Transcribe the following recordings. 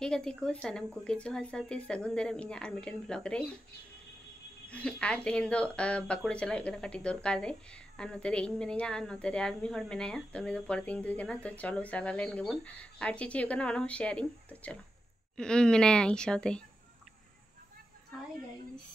हे गति को सनम कोगे जोहार साथे सगुन दरम इना आर मिटन ब्लॉग रे आर तेहेन दो बाकुड़ा चला हुई कटी दरकार रे आर नोते रे इन मेनेया आर नोते रे आर मी हर मेनाया तो उनी दो परतिन दुई कना तो चलो चला लेन गेबुन आर चीज हुई कना ओना शेयरिंग तो चलो मेनाया इन साथे हाय गाइस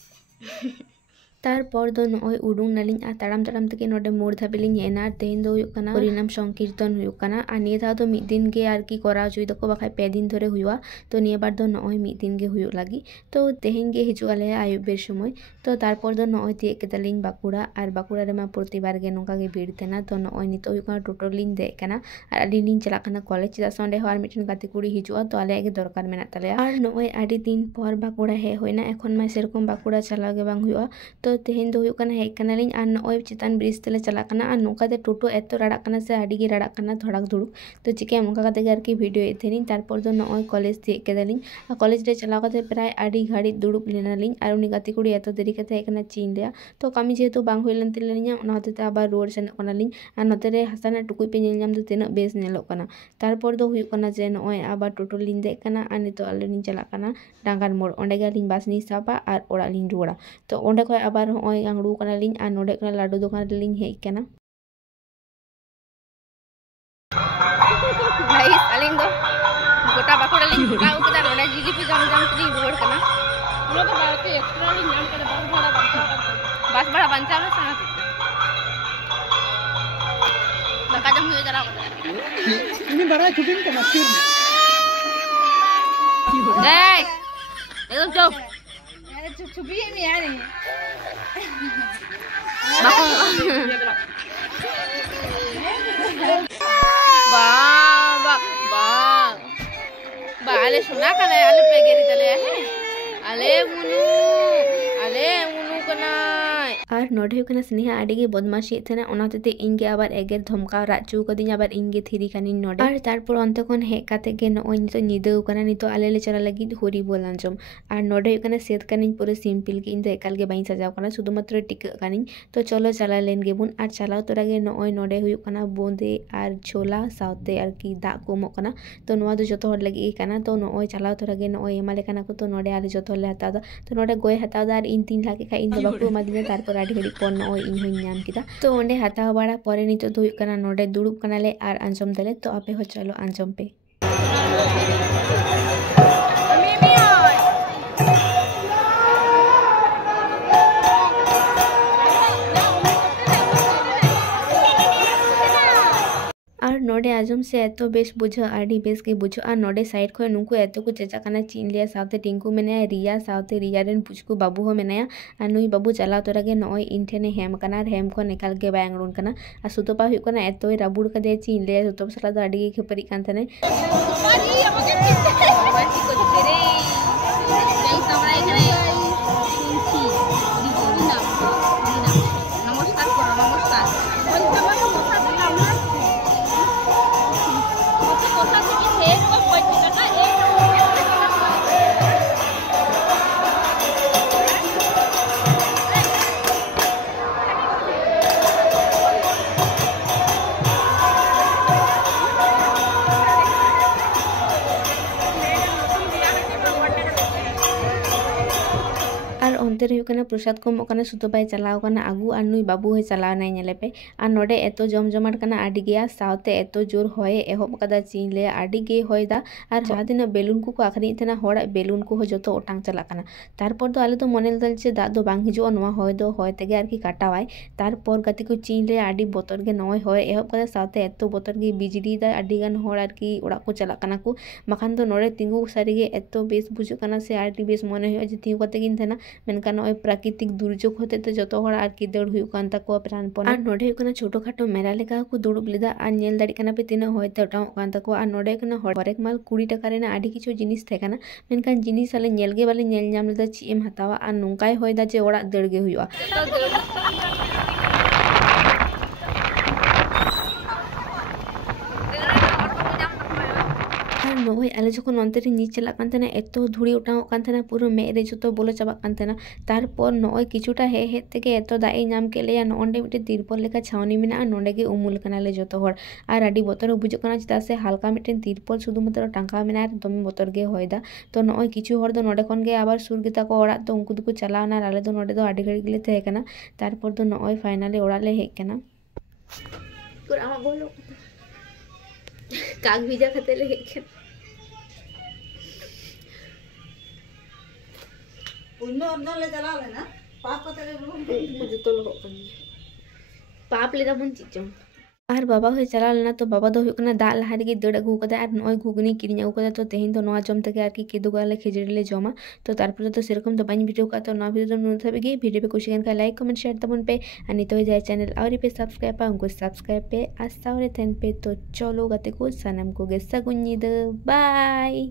तारपर दो नय उडुंग नालिंग आ ताड़ाम ताड़ाम तके नोडे मोड़ धाबिलिंग हेना तेहेन दो हुयुग कना परिणाम संकीर्तन हुयुग कना आ निया धा दो मिद दिन गे आरकी कराव जुई दको बाखाय पे दिन धरे हुयुआ तो निया बार दो नय मिद दिन गे हुयुग लागी तो तेहेन गे हिजुग आले आयुब बेर समय तो तारपर दो नय तिये केदालिंग बाकुड़ा आर बाकुड़ा रेमा प्रतिबार गे नोंका गे भीड़ तेना तो नय नितो हुयुग कना टोटो लिंग दे कना आर आली लिंग चला कना कॉलेज चेदा से ओंडे हार मिटन गाते कुड़ी हिजुआ तो आले गे दरकार मेना तालेया आर नय आडी दिन पर बाकुड़ा हे होइना एखन मा सेरकम बाकुड़ा चला गे बांग हुयुआ तो तेहेन दो हुयुग कना हेज कनालिंग आर नय चितान ब्रिज तेले चला कना आर नोंका दे टोटो एतो राड़ा कना से आडी गे राड़ा कना धड़ाक धुड़ुक तो चिके नोंका काते गे आरकी वीडियो एथेनिंग तारपर दो नय कॉलेज तिये केदालिंग आ कॉलेज रे चलाव काते प्राय आडी घाड़ी दुड़ुब लेनालिंग आर उनी गाते कुड़ी एतो देरी काते हेज कना चीन रे तो कामी जेहेतु बांग हुइलेन तिलेनिया ओना होते आबार रुवाड़ सेनोग कनालिंग आर नोते रे हासाना टुकुई पे नेल नाम दो तिनाक बेस नेलोग कना तारपर दो हुयुग कना जे नय आबार टोटो लिंग देज कना आर नितो आले लिंग चला कना डांगार मोड़ ओंडे गे आलिंग बास लिंग साबा आर ओड़ाग लिंग रुवाड़ा तो ओंडे खय आबार नय आंगड़ू कनालिंग आर नोडे कना लाडू दोकान रे लिंग हेज कना गाइस आलिंग दो गोटा बाकुड़ा लिंग काउ केदा नोडे जीजीपी जम जम लिंग रुवाड़ कना ओना तो बारके एक्स्ट्रा लिंग नाम करे बस बड़ा बंचा में साथ दाका जम हुए जरा ini bara cupin ke masjid hey एकदम चुप यार चुप चुप ही नहीं यार वाह वाह वाह आले सुना कना आले पेगेरी तले है आले मुनु कना आर नोडे हुकना स्नेहा आडिगे बदमाशी थेना ओना तेते इनगे आबार एगेर धमका राचू कदिन आबार इनगे थिरी कानिन नोडे आर तारपर अन्ते खन हे काते गे नय नितो निदेउ कना नितो आले ले चला लगी होरी बोल आंजम आर नोडे हुकना सेत कानिन पूरे सिंपल के इन दो एकाल गे बाई सजाव कना शुधुमात्र टिक कानिन तो चलो चला लेन गेबुन आर चलाव तोरा गे नय नोडे हुकना बोंदे आर छोला सावते आर की दा को मो कना तो नोवा दो जतो हर लगी कना तो नय चलाव तोरा गे नय एमाले कना को तो नोडे आले जतो ले हतादा तो नोडे गोय हतादा आर इन तीन लागे खा इन दो बाकु मादिने तारपर आडी घड़ी पर नय इन होई नाम किदा तो ओंडे हताव बाड़ा परे नितो दो हुयुग कना नोडे दुड़ुब कनाले आर आंजम दले तो आपे हो चलो आंजम पे आर नोडे आजम से एतो बेस बुझा आडी बेस के बुझा आर नोडे साइड खय नुकु एतो को चेचा कना चीन लिया साथे टिंकू मेनाया रिया साथे रिया रेन पुचकू बाबू हो मेनाया आर नुई बाबू चला तोरा गे नय इन ठेने हेम कना आर हेम खन एकाल गे बाय अंगड़ुन कना आर सुतोपा हुयुग कना एतोय राबुड़ कदे चीन लिया सुतोप सला दो आडी गे खपरी कान थने अंते रे हुकना प्रसाद को मोकना सुतोबाय चलाव कना आगु आर नुई बाबू हे चलाव नाय नेलेपे आर नोडे एतो जम जमाट कना आडी गेया सावते एतो जोर होय एहोब कदा चीन ले आडी गे होय दा आर जहादिना बेलुन को आखरी थेना होड़ा बेलुन को हो जतो ओटांग चला कना तारपर दो आले तो मनेल दल चे दा दो बांग हिजो नोवा होय दो होय तेगे आर की काटावाय तारपर गति को चीन ले आडी बोतर गे नय होय एहोब कदा सावते एतो बोतर गे बिजली दा आडी गान होड़ आर की ओड़ा को चला कना को मखान दो नोडे तिंगु सारी गे एतो बेस बुझु कना से आडी बेस मने होय जे तिंगु कते गिन थेना नय प्राकृतिक दुर्योग होते तो जो हर आर की दौड़ हुयुकान ताको प्राणपण आर नोडे हुयुकाना छोटो खाटो मेला लेका को दुड़ुब लेदा आर नेल दाड़ी काना पे तिना होयते ओटाव कान ताको आर नोडे हुयुकाना हरेक माल 20 टाका रेना आडी किछु जिनिस थे काना मेनखान जिनिस आले नेल गे बाले नेल नाम लेदा ची एम हतावा आर नोंकाय होयदा जे ओड़ा दड़ गे हुयुआ नॉय आले जखन नोंते रे नी चला कान तेना एतो धुड़ी उठाओ कान तेना पूरा मे रे जो बोलो चाबा कान तेना तारपर नॉय किछुटा हे तेगे एतो दाए नाम के लेया नोंडे मिटे तिरपल लेका छावनी मेना नोंडे गे उमुल कनाले जतो हर आर आडी बतर बुझो कना चेदा से हल्का मिटे तिरपल शुधुमात्र टांका मेना दमे बतर गे होयदा तो नॉय किछु हर दो नोंडे खन गे आबार सुर गे ताको ओड़ा तो उनको दुको चलावना आले दो नोंडे दो आडी घड़ी गेले तहे कना तारपर दो नॉय फाइनली ओड़ा ले हेज कना कुर आमा बोलो काग भिजा खाते ले हेज पाप लेदा बन चीचों और बाबा हो चला लेना तो बाबा दो दा लहा रे दड़ अगू कदा और नॉय घुगनी किरिंग अगू कदा तो तेहें तो नोआ जम तके आरकी किदुगाले खिजड़ी ले जमा तो तारपर तो सेरकम तो बाइन वीडियो का तो नोआ वीडियो नुन थबेगे वीडियो पे कुछ का लाइक कमेंट शेयर तबन पे अनि तो जाय चैनल और पे सब्सक्राइब पा उनको सब्सक्राइब पे आस्तावरे थेन पे तो चलो गते को सनम को गे सगुन बाय।